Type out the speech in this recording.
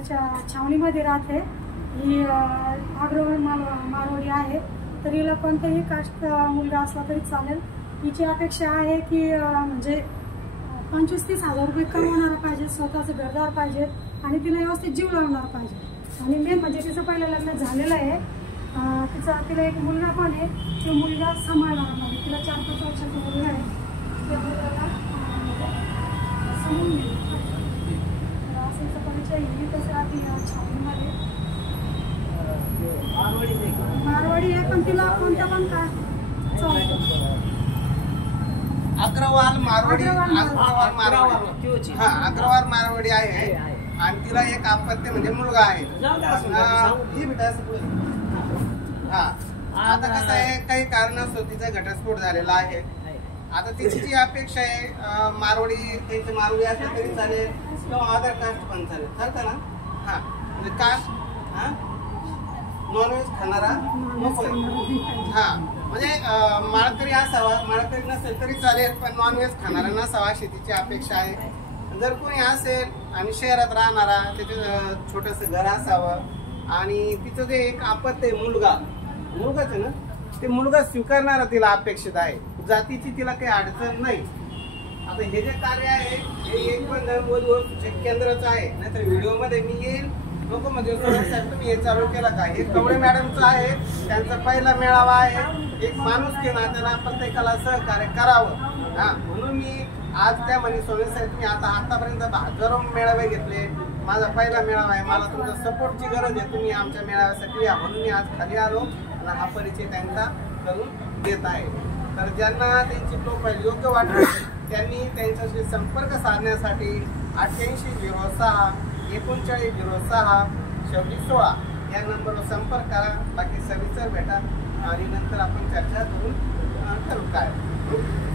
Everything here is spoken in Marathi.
याच्या छावणीमध्ये राहते। ही अग्रवाल मारवाडी आहे, तर हिला कोणताही कास्ट मुलगा असला तरी चालेल। हिची अपेक्षा आहे की म्हणजे 25-30 हजार रुपये कमवणारा पाहिजे, स्वतःचं घरदार पाहिजे आणि तिला व्यवस्थित जीव लावणार पाहिजे। आणि मेन म्हणजे तिचं पहिलं लग्न झालेलं आहे, तिला एक मुलगा पण आहे, तो मुलगा सांभाळणार नाही। तिला 4-5 वर्षाचा मुलगा आहे, त्या मुलाला समजून घेईल। असेल परिचय ही कसं राहते छावणीमध्ये मारवाडी आहे, पण तिला कोणता पण का अग्रवाल मारवाडी अग्रवाल मारवाडी आहे आणि तिला एक अपत्य म्हणजे मुलगा आहे। आता कसं आहे, काही कारणास्तव तिचा घटस्फोट झालेला आहे। आता तिची जी अपेक्षा आहे मारवाडी, त्यांची मारवाडी असली तरी चालेल किंवा अदर कास्ट पण चालेल, चालतं ना। म्हणजे कास्ट नॉनव्हेज खाणारा नको, म्हणजे माळकरी असावा, माळकरी नसेल तरी चालेल पण नॉनव्हेज खाणारा नसावा अशी तिची अपेक्षा आहे। जर कोणी असेल आणि शहरात राहणारा, त्याचं छोटंसं घर असावं आणि तिचं जे एक अपत्य मुलगाच आहे ना, ते मुलगा स्वीकारणारा तिला अपेक्षित आहे। जातीची तिला काही अडचण नाही। आता हे जे कार्य आहे हे एक पण केंद्राचं आहे, नाहीतर व्हिडिओ मध्ये मी येईल लोक म्हणजे तुम्ही हे चालू केलं का, हे कवडे मॅडमचं आहे, त्यांचा पहिला मेळावा आहे। एक माणूस की नात्यानं प्रत्येकाला सहकार्य करावं, म्हणून मी आज त्या म्हणे सोने साहेब तुम्ही आतापर्यंत हजारो मेळावे घेतले, माझा पहिला मेळावा आहे, मला तुमचा सपोर्टची गरज आहे, तुम्ही आमच्या मेळाव्यासाठी या, म्हणून मी आज खाली आलो आणि हा परिचय त्यांचा करून देत आहे। तर ज्यांना त्यांची प्रोफाईल योग्य वाटली त्यांनी त्यांच्याशी संपर्क साधण्यासाठी 8806 3906 2616 या नंबरवर संपर्क करा। बाकी सविस्तर भेटा आणि नंतर आपण चर्चा करून ठरवू काय।